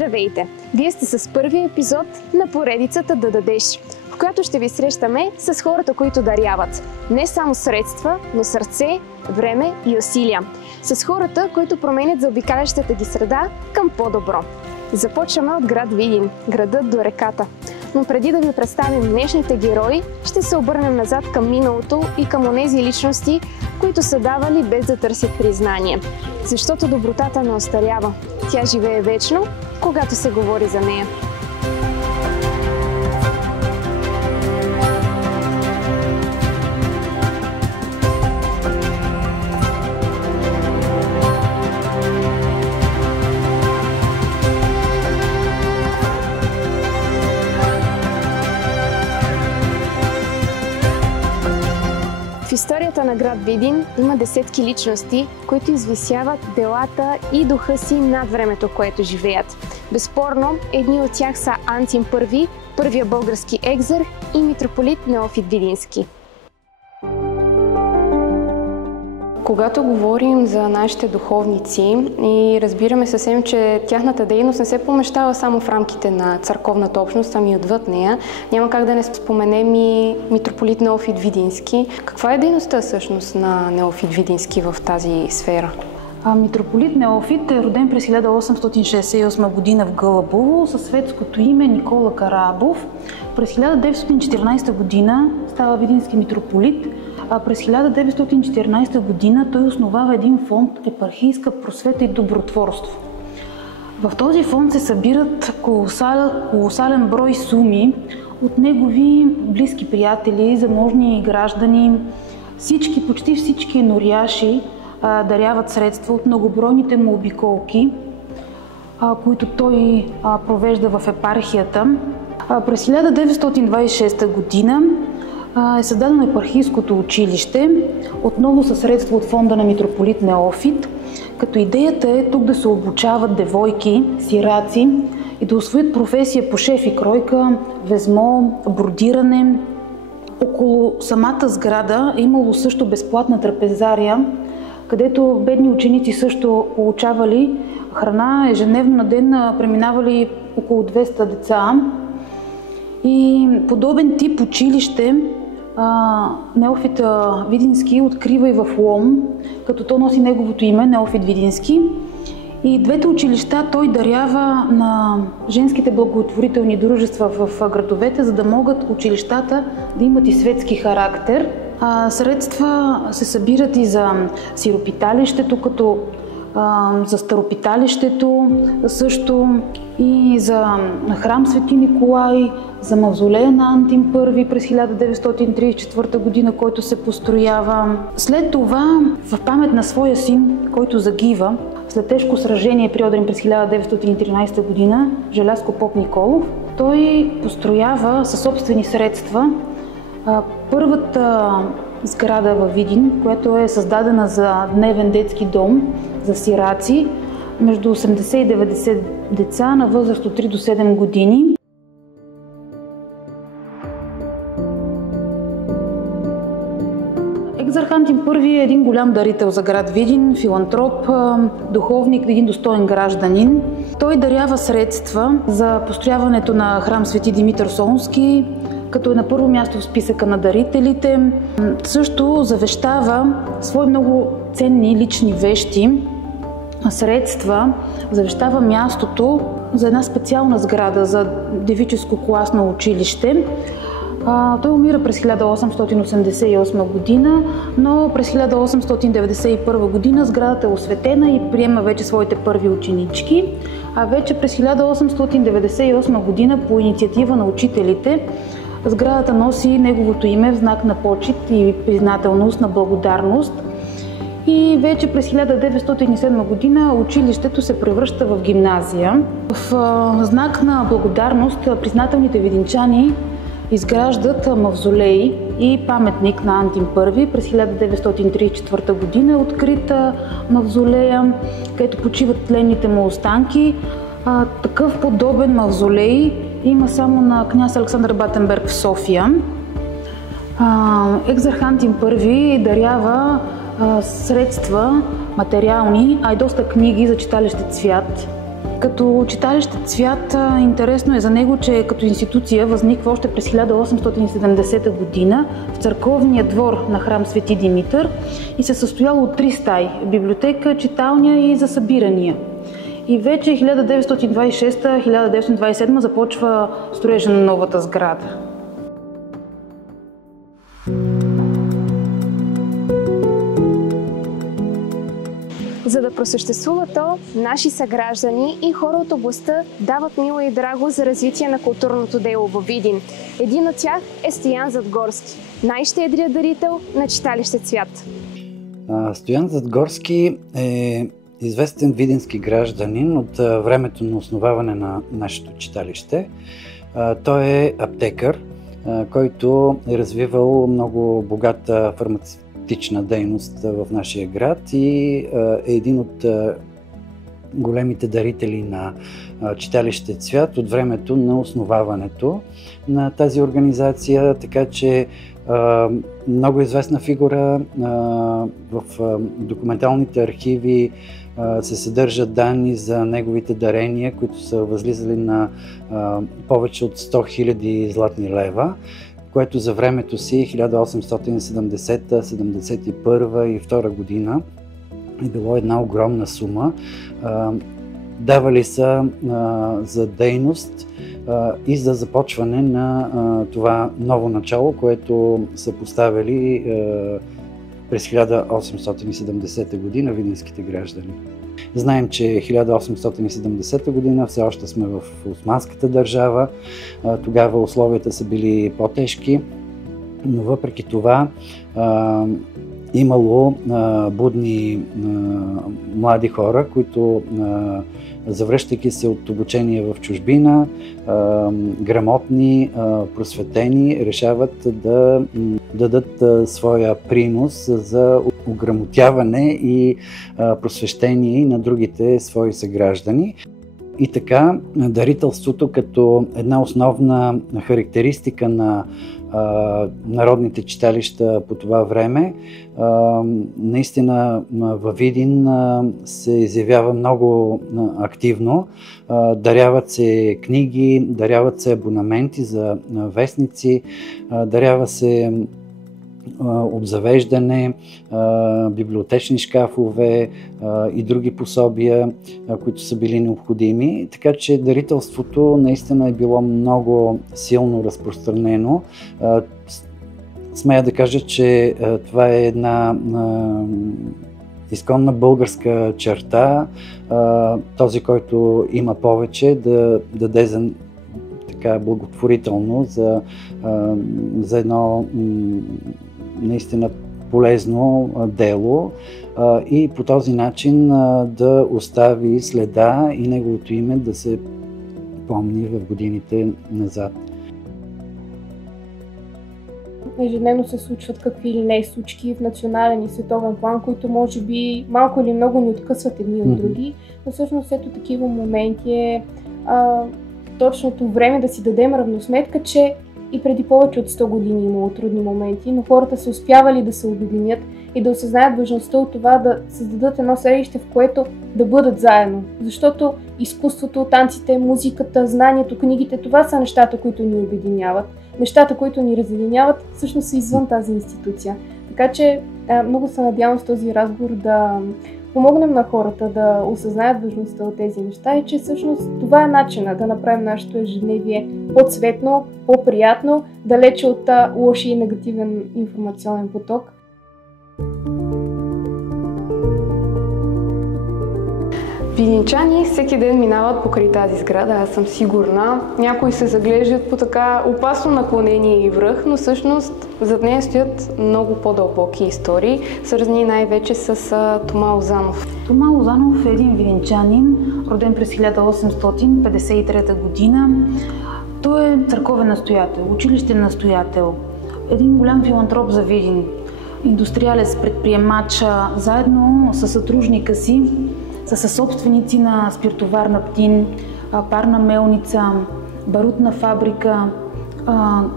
Здравейте! Вие сте с първия епизод на поредицата "Да дадеш", в която ще ви срещаме с хората, които даряват не само средства, но сърце, време и усилия. С хората, които променят заобикалящата ги среда към по-добро. Започваме от град Видин, градът до реката. Но преди да ви представим днешните герои, ще се обърнем назад към миналото и към онези личности, които са давали без да търсят признание. Защото добротата не остарява. Тя живее вечно, когато се говори за нея. В историята на град Видин има десетки личности, които извисяват делата и духа си над времето, което живеят. Безспорно, едни от тях са Антим I, първия български екзарх, и митрополит Неофит Видински. Когато говорим за нашите духовници и разбираме съвсем, че тяхната дейност не се помещава само в рамките на църковната общност, ами отвъд нея, няма как да не споменем и митрополит Неофит Видински. Каква е дейността всъщност на Неофит Видински в тази сфера? Митрополит Неофит е роден през 1868 година в Гълъбово със светското име Никола Караабов. През 1914 година става видински митрополит, а през 1914 година той основава един фонд "Епархийска просвета и добротворство". В този фонд се събират колосален брой суми от негови близки приятели, заможни граждани. Почти всички енорияши даряват средства от многобройните му обиколки, които той провежда в епархията. През 1926 година е създадено епархийското училище, отново със средства от фонда на митрополит Неофит, като идеята е тук да се обучават девойки, сираци и да усвоят професия по шеф и кройка, везмо, бродиране. Около самата сграда е имало също безплатна трапезария, където бедни ученици също получавали храна. Ежедневно на ден преминавали около 200 деца. И подобен тип училище Неофит Видински открива и в Лом, като то носи неговото име Неофит Видински. И двете училища той дарява на женските благотворителни дружества в градовете, за да могат училищата да имат и светски характер. Средства се събират и за сиропиталището, като за старопиталището, също и за храм Свети Николай, за мавзолея на Антим I през 1934 година, който се построява. След това, в памет на своя син, който загива след тежко сражение при Одрин през 1913 година, Желязко Поп Николов, той построява със собствени средства първата сграда във Видин, която е създадена за дневен детски дом за сираци, между 80 и 90 деца на възраст от 3 до 7 години. Екзарх Антим I е един голям дарител за град Видин, филантроп, духовник, един достоен гражданин. Той дарява средства за построяването на храм Свети Димитър Солунски, като е на първо място в списъка на дарителите. Също завещава свои много ценни лични вещи, средства, завещава мястото за една специална сграда за девическо класно училище. Той умира през 1888 година, но през 1891 година сградата е осветена и приема вече своите първи ученички. А вече през 1898 година по инициатива на учителите сградата носи неговото име в знак на почит и признателност, на благодарност. И вече през 1907 година училището се превръща в гимназия. В знак на благодарност признателните видинчани изграждат мавзолей и паметник на Антим I. През 1934 година е открит мавзолея, където почиват тленните му останки. Такъв подобен мавзолей има само на княз Александър Батенберг в София. Екзарх Антим I дарява средства, материални, а и доста книги за читалище Цвят. Като читалище Цвят, интересно е за него, че като институция възниква още през 1870 година в църковния двор на храм Свети Димитър и се състояло от 3 стаи – библиотека, читалня и за събирания. И вече 1926-1927 започва строежа на новата сграда. За да просъществува то, наши съграждани и хора от областта дават мило и драго за развитие на културното дело във Видин. Един от тях е Стоян Задгорски, най-щедрият дарител на читалище Цвят. Стоян Задгорски е известен видински гражданин от времето на основаване на нашето читалище. Той е аптекар, който е развивал много богата фармацевтична дейност в нашия град и е един от големите дарители на читалище Цвят от времето на основаването на тази организация, така че много известна фигура. В документалните архиви се съдържат данни за неговите дарения, които са възлизали на повече от 100 000 златни лева, което за времето си 1870, 71 и 2 година е било една огромна сума. Давали са за дейност и за започване на това ново начало, което са поставили през 1870 година видинските граждани. Знаем, че 1870 година все още сме в османската държава, тогава условията са били по-тежки, но въпреки това имало будни млади хора, които завръщайки се от обучение в чужбина, грамотни, просветени, решават да дадат своя принос за ограмотяване и просвещение на другите свои съграждани. И така, дарителството като една основна характеристика на народните читалища по това време, наистина във Видин се изявява много активно. Даряват се книги, даряват се абонаменти за вестници, дарява се обзавеждане, библиотечни шкафове и други пособия, които са били необходими. Така че дарителството наистина е било много силно разпространено. Смея да кажа, че това е една изконна българска черта. Този, който има повече, да даде така благотворително за едно наистина полезно дело и по този начин да остави следа и неговото име да се помни в годините назад. Ежедневно се случват какви или не случки в национален и световен план, които може би малко или много ни откъсват едни от други, но всъщност ето такива моменти е точното време да си дадем равносметка, че и преди повече от 100 години имало трудни моменти, но хората са успявали да се обединят и да осъзнаят важността от това да създадат едно средище, в което да бъдат заедно. Защото изкуството, танците, музиката, знанието, книгите, това са нещата, които ни обединяват. Нещата, които ни разединяват, всъщност са извън тази институция. Така че много се надявам с този разговор да помогнем на хората да осъзнаят важността от тези неща и че всъщност това е начинът да направим нашето ежедневие по-цветно, по-приятно, далече от лоши и негативен информационен поток. Видинчани всеки ден минават покрай тази сграда, аз съм сигурна. Някои се заглеждат по така опасно наклонение и връх, но всъщност зад нея стоят много по-дълбоки истории, свързани най-вече с Тома Лозанов. Тома Лозанов е един видинчанин, роден през 1853 година. Той е църковен настоятел, училищен настоятел, един голям филантроп за Видин, индустриалец, предприемач, заедно със съдружника си, са съсобственици на спиртоварна Птин, парна мелница, барутна фабрика.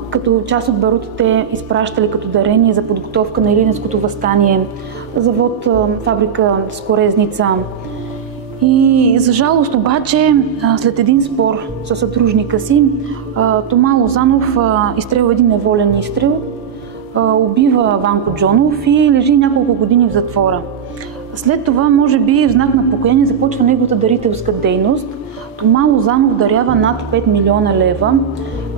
Като част от барутите изпращали като дарение за подготовка на Илинденското въстание, завод, фабрика Скорезница. И за жалост обаче, след един спор със съдружника си, Тома Лозанов изстрелва един неволен изстрел, убива Ванко Джонов и лежи няколко години в затвора. След това, може би в знак на покаяние, започва неговата дарителска дейност. Тома Лозанов дарява над 5 милиона лева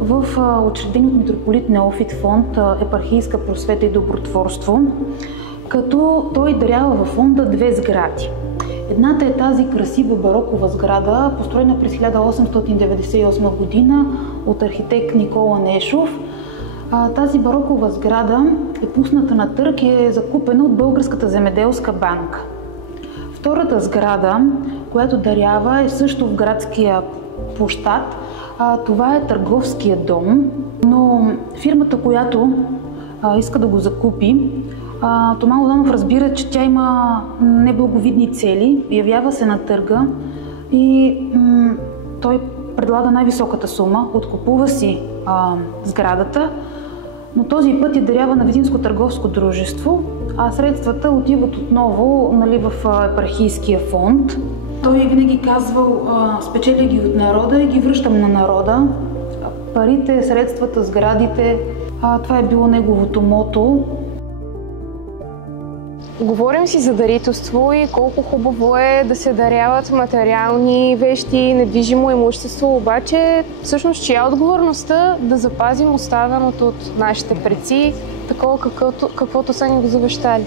в учреден от митрополит Неофит фонд Епархийска просвета и добротворство, като той дарява във фонда 2 сгради. Едната е тази красива барокова сграда, построена през 1898 година от архитект Никола Нешов. Тази барокова сграда е пусната на търг и е закупена от Българската земеделска банка. Втората сграда, която дарява, е също в градския площад. Това е търговския дом, но фирмата, която иска да го закупи, Тома Лозанов разбира, че тя има неблаговидни цели, явява се на търга и той предлага най-високата сума, откупува си сградата, но този път я дарява на Видинско търговско дружество, а средствата отиват отново в епархийския фонд. Той винаги казвал, спечеля ги от народа и ги връщам на народа. Парите, средствата, сградите, това е било неговото мото. Говорим си за дарителство и колко хубаво е да се даряват материални вещи, недвижимо имущество, обаче всъщност чия е отговорността да запазим оставеното от нашите предци, такова каквото са ни го завещали?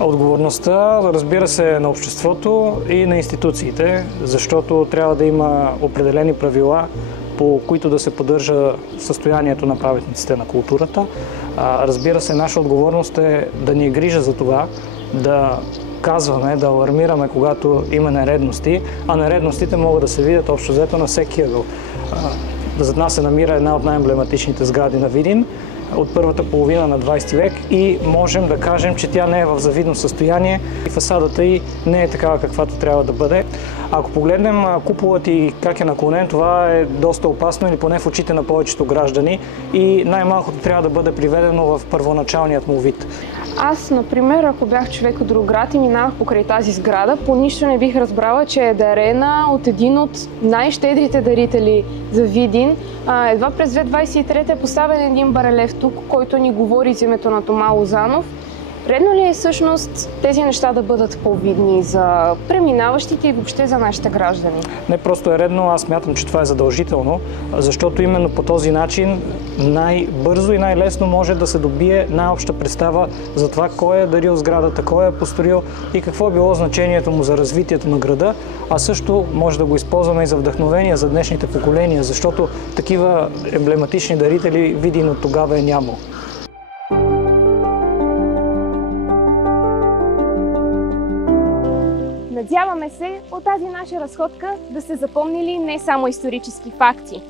Отговорността, разбира се, на обществото и на институциите, защото трябва да има определени правила, по които да се поддържа състоянието на паметниците на културата. Разбира се, наша отговорност е да ни е грижа за това, да казваме, да алармираме, когато има нередности, а нередностите могат да се видят общо взето на всеки ъгъл. Зад нас се намира една от най-емблематичните сгради на Видин от първата половина на 20 век и можем да кажем, че тя не е в завидно състояние и фасадата й не е такава, каквато трябва да бъде. Ако погледнем куполът и как е наклонен, това е доста опасно или поне в очите на повечето граждани и най-малкото трябва да бъде приведено в първоначалният му вид. Аз, например, ако бях човек от друг град и минавах покрай тази сграда, по нищо не бих разбрала, че е дарена от един от най-щедрите дарители за Видин. Едва през 2023 е поставен един барелев тук, който ни говори за името на Тома Лозанов. Редно ли е всъщност тези неща да бъдат по-видни за преминаващите и въобще за нашите граждани? Не просто е редно, аз смятам, че това е задължително, защото именно по този начин най-бързо и най-лесно може да се добие най-обща представа за това кой е дарил сградата, кой е построил и какво е било значението му за развитието на града, а също може да го използваме и за вдъхновение за днешните поколения, защото такива емблематични дарители Видин от тогава е нямало. Надяваме се от тази наша разходка да се запомнили не само исторически факти,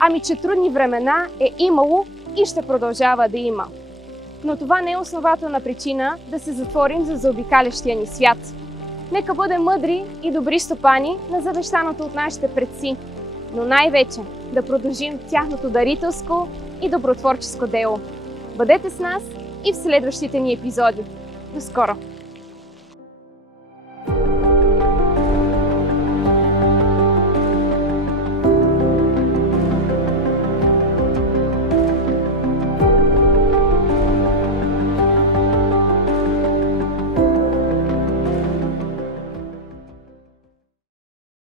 ами че трудни времена е имало и ще продължава да има. Но това не е основателна причина да се затворим за заобикалящия ни свят. Нека бъдем мъдри и добри стопани на завещаното от нашите предци, но най-вече да продължим тяхното дарителско и добротворческо дело. Бъдете с нас и в следващите ни епизоди. До скоро!